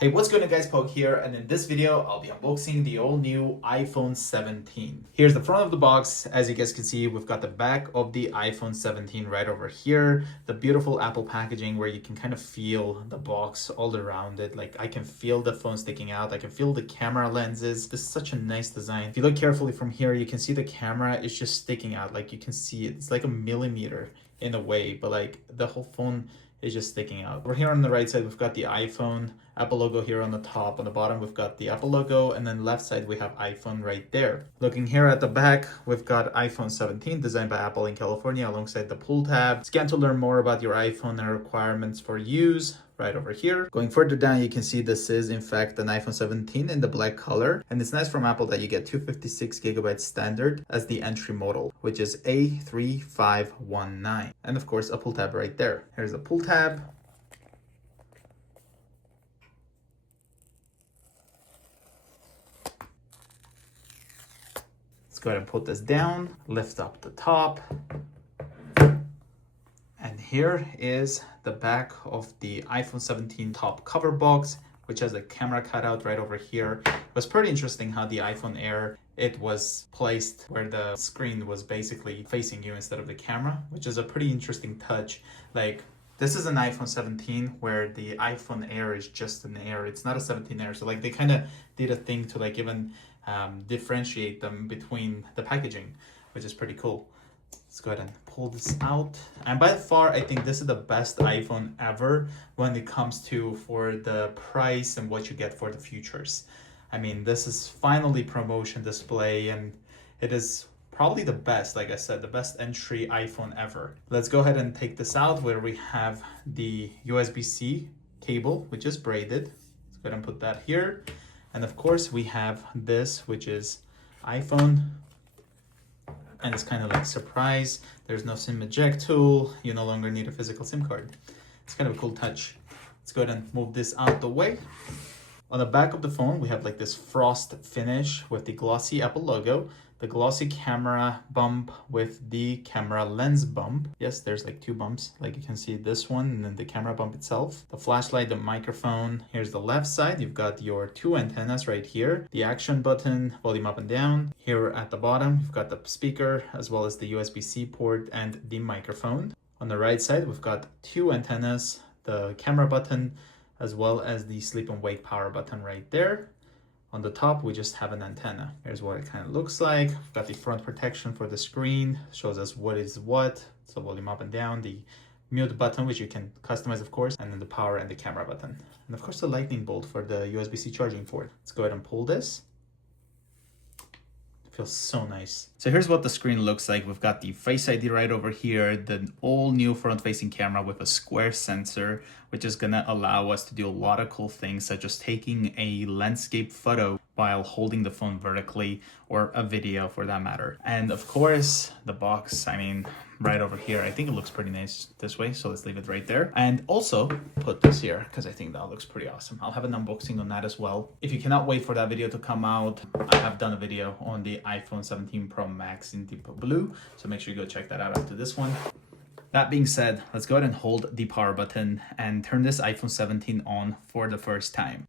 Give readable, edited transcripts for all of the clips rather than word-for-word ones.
Hey, what's going on guys, Pog here, and in this video I'll be unboxing the all new iPhone 17. Here's the front of the box. As you guys can see, we've got the back of the iPhone 17 right over here. The beautiful Apple packaging where you can kind of feel the box all around it. Like I can feel the phone sticking out. I can feel the camera lenses. This is such a nice design. If you look carefully from here, you can see the camera is just sticking out. Like you can see it. It's like a millimeter in a way, but like the whole phone is just sticking out. Over here on the right side, we've got the iPhone, Apple logo here on the top. On the bottom, we've got the Apple logo, and then left side, we have iPhone right there. Looking here at the back, we've got iPhone 17, designed by Apple in California, alongside the pull tab. Scan to learn more about your iPhone and requirements for use. Right over here. Going further down, you can see this is in fact an iPhone 17 in the black color, and it's nice from Apple that you get 256GB standard as the entry model, which is A3519, and of course a pull tab right there. Here's the pull tab. Let's go ahead and put this down, lift up the top. And here is the back of the iPhone 17 top cover box, which has a camera cutout right over here. It was pretty interesting how the iPhone Air, it was placed where the screen was basically facing you instead of the camera, which is a pretty interesting touch. Like, this is an iPhone 17 where the iPhone Air is just an Air. It's not a 17 Air. So like they kind of did a thing to like even differentiate them between the packaging, which is pretty cool. Let's go ahead and pull this out. And by far, I think this is the best iPhone ever when it comes to for the price and what you get for the features. I mean, this is finally promotion display, and it is probably the best, like I said, the best entry iPhone ever. Let's go ahead and take this out where we have the USB-C cable, which is braided. Let's go ahead and put that here. And of course, we have this, which is iPhone. And it's kind of like surprise. There's no SIM eject tool. You no longer need a physical SIM card. It's kind of a cool touch. Let's go ahead and move this out the way. On the back of the phone, we have like this frost finish with the glossy Apple logo, the glossy camera bump with the camera lens bump. Yes, there's like two bumps, like you can see this one and then the camera bump itself. The flashlight, the microphone. Here's the left side. You've got your two antennas right here, the action button, volume up and down. Here at the bottom, you've got the speaker as well as the USB-C port and the microphone. On the right side, we've got two antennas, the camera button, as well as the sleep and wake power button right there. On the top, we just have an antenna. Here's what it kind of looks like. We've got the front protection for the screen, shows us what is what. So volume up and down, the mute button, which you can customize, of course, and then the power and the camera button. And of course, the lightning bolt for the USB-C charging port. Let's go ahead and pull this. Feels so nice. So here's what the screen looks like. We've got the Face ID right over here, the all new front-facing camera with a square sensor, which is gonna allow us to do a lot of cool things, such as taking a landscape photo while holding the phone vertically, or a video for that matter. And of course, the box, I mean, right over here, I think it looks pretty nice this way, so let's leave it right there. And also put this here, because I think that looks pretty awesome. I'll have an unboxing on that as well. If you cannot wait for that video to come out, I have done a video on the iPhone 17 Pro Max in deep blue, so make sure you go check that out after this one. That being said, let's go ahead and hold the power button and turn this iPhone 17 on for the first time.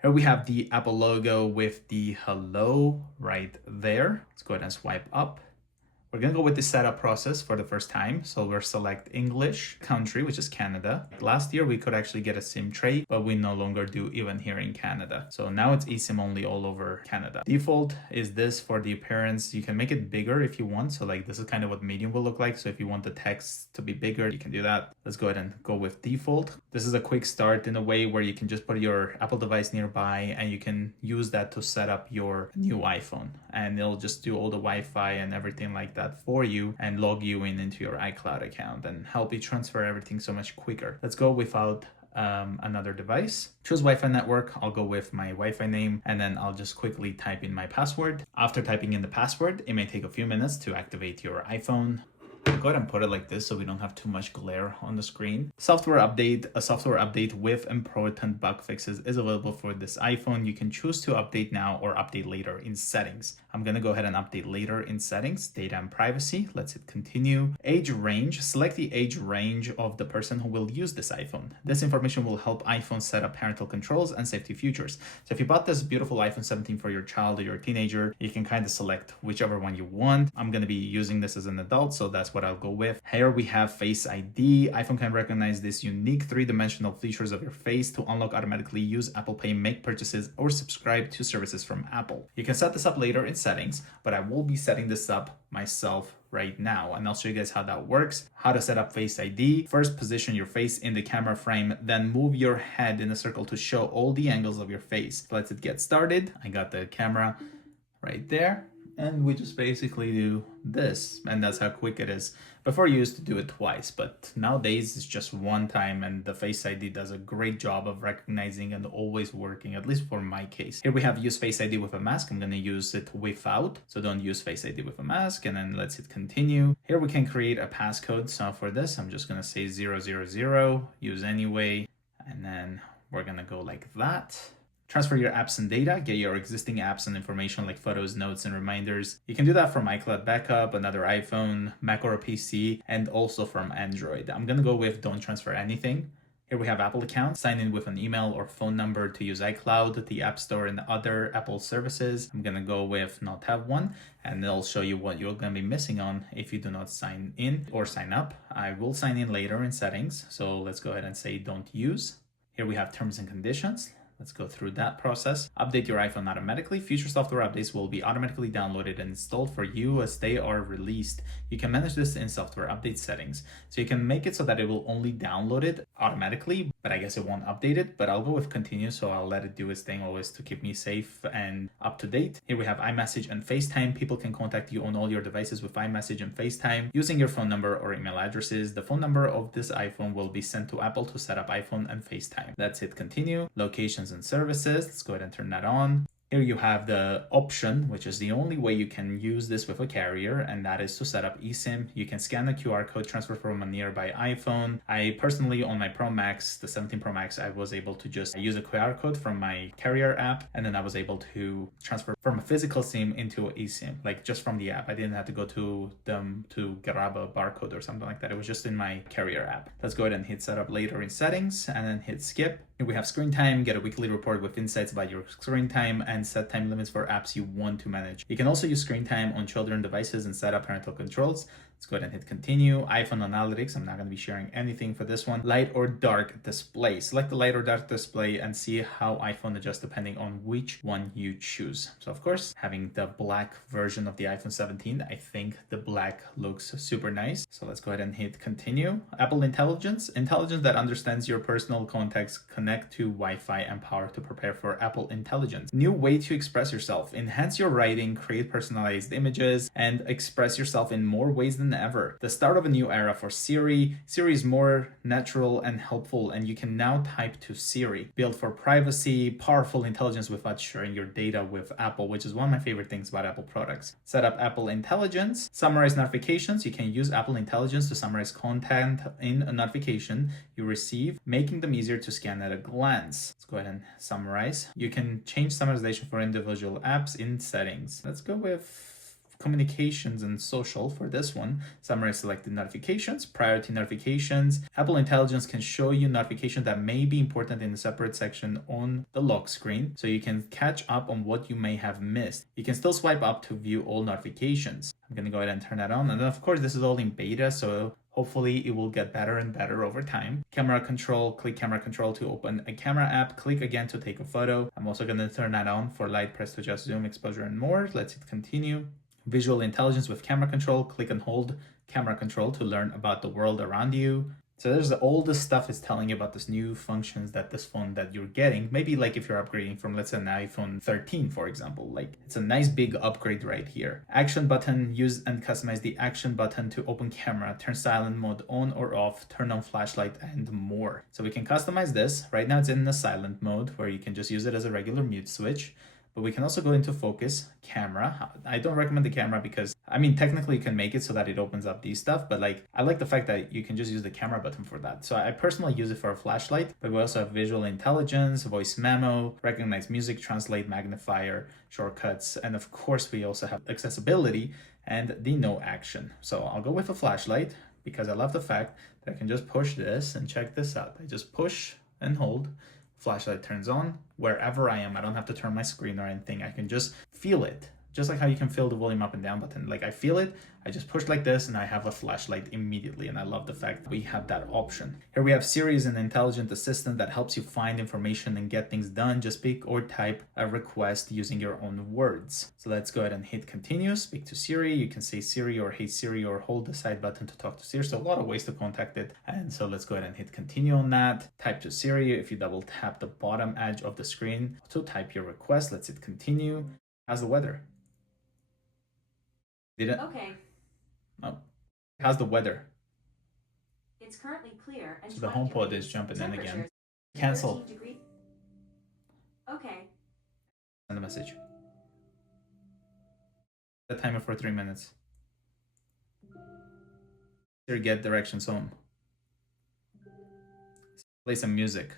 Here we have the Apple logo with the hello right there. Let's go ahead and swipe up. We're gonna go with the setup process for the first time. So we'll select English country, which is Canada. Last year we could actually get a SIM tray, but we no longer do even here in Canada. So now it's eSIM only all over Canada. Default is this for the appearance. You can make it bigger if you want. So like this is kind of what medium will look like. So if you want the text to be bigger, you can do that. Let's go ahead and go with default. This is a quick start in a way where you can just put your Apple device nearby and you can use that to set up your new iPhone. And it'll just do all the Wi-Fi and everything like that for you and log you in into your iCloud account and help you transfer everything so much quicker. Let's go without another device. Choose Wi-Fi network. I'll go with my Wi-Fi name and then I'll just quickly type in my password. After typing in the password, it may take a few minutes to activate your iPhone. Go ahead and put it like this so we don't have too much glare on the screen. Software update. A software update with important bug fixes is available for this iPhone. You can choose to update now or update later in settings. I'm going to go ahead and update later in settings, data and privacy. Let's hit continue. Age range. Select the age range of the person who will use this iPhone. This information will help iPhone set up parental controls and safety features. So if you bought this beautiful iPhone 17 for your child or your teenager, you can kind of select whichever one you want. I'm going to be using this as an adult, so that's what I'll go with. Here we have Face ID. iPhone can recognize these unique three-dimensional features of your face to unlock automatically, use Apple Pay, make purchases, or subscribe to services from Apple. You can set this up later in settings, but I will be setting this up myself right now, and I'll show you guys how that works. How to set up Face ID. First, position your face in the camera frame, then move your head in a circle to show all the angles of your face. Let's get started. I got the camera right there, and we just basically do this, and that's how quick it is. Before, you used to do it twice, but nowadays it's just one time, and the Face ID does a great job of recognizing and always working, at least for my case. Here we have use Face ID with a mask. I'm going to use it without, so don't use Face ID with a mask, and then let's hit continue. Here we can create a passcode. So for this, I'm just going to say 000, use anyway, and then we're going to go like that. Transfer your apps and data, get your existing apps and information like photos, notes, and reminders. You can do that from iCloud Backup, another iPhone, Mac or a PC, and also from Android. I'm gonna go with don't transfer anything. Here we have Apple accounts. Sign in with an email or phone number to use iCloud, the App Store, and other Apple services. I'm gonna go with not have one, and it'll show you what you're gonna be missing on if you do not sign in or sign up. I will sign in later in settings, so let's go ahead and say don't use. Here we have terms and conditions. Let's go through that process. Update your iPhone automatically. Future software updates will be automatically downloaded and installed for you as they are released. You can manage this in software update settings. So you can make it so that it will only download it automatically, but I guess it won't update it. But I'll go with continue, so I'll let it do its thing always to keep me safe and up to date. Here we have iMessage and FaceTime. People can contact you on all your devices with iMessage and FaceTime using your phone number or email addresses. The phone number of this iPhone will be sent to Apple to set up iPhone and FaceTime. Let's hit continue. Locations and services. Let's go ahead and turn that on. Here you have the option, which is the only way you can use this with a carrier, and that is to set up eSIM. You can scan the QR code, transfer from a nearby iPhone. I personally, on my Pro Max, the 17 Pro Max, I was able to just use a QR code from my carrier app, and then I was able to transfer from a physical SIM into an eSIM, like just from the app. I didn't have to go to them to grab a barcode or something like that. It was just in my carrier app. Let's go ahead and hit setup later in settings, and then hit skip. Here we have screen time, get a weekly report with insights about your screen time, and set time limits for apps you want to manage. You can also use screen time on children devices and set up parental controls. Let's go ahead and hit continue. iPhone analytics, I'm not going to be sharing anything for this one. Light or dark display. Select the light or dark display and see how iPhone adjusts depending on which one you choose. So of course, having the black version of the iPhone 17, I think the black looks super nice. So let's go ahead and hit continue. Apple Intelligence. Intelligence that understands your personal contacts, connect to Wi-Fi and power to prepare for Apple Intelligence. New way to express yourself. Enhance your writing, create personalized images, and express yourself in more ways than ever. The start of a new era for Siri. Siri is more natural and helpful, and you can now type to Siri. Built for privacy, powerful intelligence without sharing your data with Apple, which is one of my favorite things about Apple products. Set up Apple Intelligence. Summarize notifications. You can use Apple Intelligence to summarize content in a notification you receive, making them easier to scan at a glance. Let's go ahead and summarize. You can change summarization for individual apps in settings. Let's go with communications and social for this one. Summarize selected notifications, priority notifications. Apple Intelligence can show you notifications that may be important in a separate section on the lock screen, so you can catch up on what you may have missed. You can still swipe up to view all notifications. I'm going to go ahead and turn that on. And then of course, this is all in beta, so hopefully it will get better and better over time. Camera control, click camera control to open a camera app. Click again to take a photo. I'm also going to turn that on for light, press to adjust zoom, exposure, and more. Let's hit continue. Visual intelligence with camera control. Click and hold camera control to learn about the world around you. So there's all this stuff is telling you about this new functions that this phone that you're getting. Maybe like if you're upgrading from, let's say, an iPhone 13, for example, like it's a nice big upgrade right here. Action button, use and customize the action button to open camera, turn silent mode on or off, turn on flashlight, and more. So we can customize this. Right now it's in the silent mode where you can just use it as a regular mute switch. but we can also go into focus, camera. I don't recommend the camera because, I mean, technically you can make it so that it opens up these stuff, but like, I like the fact that you can just use the camera button for that. So I personally use it for a flashlight, but we also have visual intelligence, voice memo, recognize music, translate, magnifier, shortcuts, and of course we also have accessibility and the no action. So I'll go with a flashlight because I love the fact that I can just push this and check this out. I just push and hold, flashlight turns on wherever I am. I don't have to turn my screen or anything. I can just feel it. Just like how you can feel the volume up and down button. Like I feel it, I just push like this and I have a flashlight immediately. And I love the fact that we have that option. Here we have Siri is an intelligent assistant that helps you find information and get things done. Just speak or type a request using your own words. So let's go ahead and hit continue, speak to Siri. You can say Siri or hey Siri or hold the side button to talk to Siri. So a lot of ways to contact it. And so let's go ahead and hit continue on that. Type to Siri. If you double tap the bottom edge of the screen to type your request, let's hit continue. How's the weather? Did it? Okay. Oh. How's the weather? It's currently clear and so the HomePod is jumping in again. Cancel. Okay. Send a message. The timer for 3 minutes. Here, get directions home. Play some music.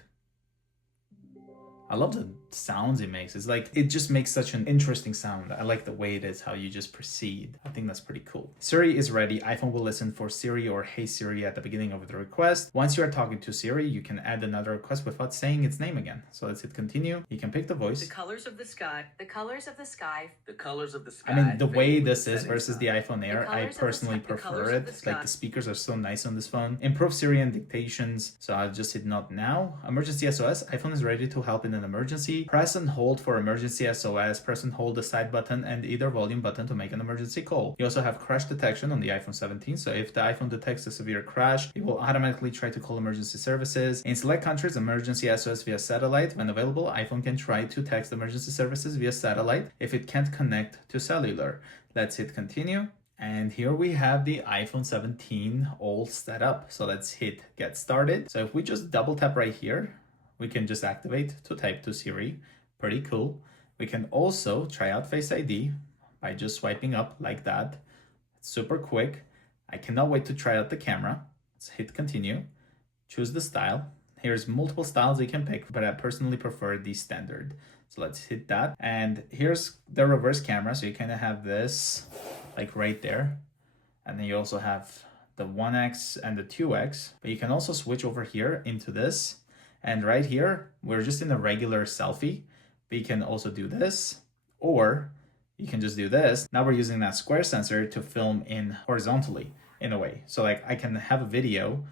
I love the sounds it makes. It's like, it just makes such an interesting sound. I like the way it is, how you just proceed. I think that's pretty cool. Siri is ready. iPhone will listen for Siri or Hey Siri at the beginning of the request. Once you are talking to Siri, you can add another request without saying its name again. So let's hit continue. You can pick the voice. The colors of the sky. The colors of the sky. The colors of the sky. I mean, the way this is versus the iPhone Air, I personally prefer it. Like the speakers are so nice on this phone. Improve Siri and dictations. So I'll just hit not now. Emergency SOS. iPhone is ready to help in an emergency. Press and hold for emergency SOS. Press and hold the side button and either volume button to make an emergency call. You also have crash detection on the iPhone 17. So if the iPhone detects a severe crash, it will automatically try to call emergency services. In select countries, emergency SOS via satellite. When available, iPhone can try to text emergency services via satellite if it can't connect to cellular. Let's hit continue. And here we have the iPhone 17 all set up. So let's hit get started. So if we just double tap right here, we can just activate to type to Siri. Pretty cool. We can also try out Face ID by just swiping up like that. It's super quick. I cannot wait to try out the camera. Let's hit continue. Choose the style. Here's multiple styles you can pick, but I personally prefer the standard. So let's hit that. And here's the reverse camera. So you kind of have this like right there. And then you also have the 1x and the 2x, but you can also switch over here into this. And right here, we're just in a regular selfie, but you can also do this, or you can just do this. Now we're using that square sensor to film in horizontally in a way. So like I can have a video,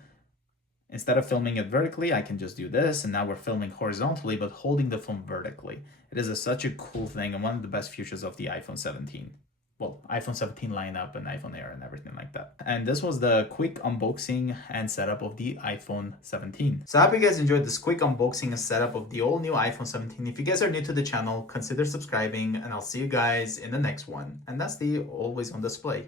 instead of filming it vertically, I can just do this. And now we're filming horizontally, but holding the phone vertically. It is such a cool thing and one of the best features of the iPhone 17. Well, iPhone 17 lineup and iPhone Air and everything like that. And this was the quick unboxing and setup of the iPhone 17. So I hope you guys enjoyed this quick unboxing and setup of the all new iPhone 17. If you guys are new to the channel, consider subscribing and I'll see you guys in the next one. And that's the always on display.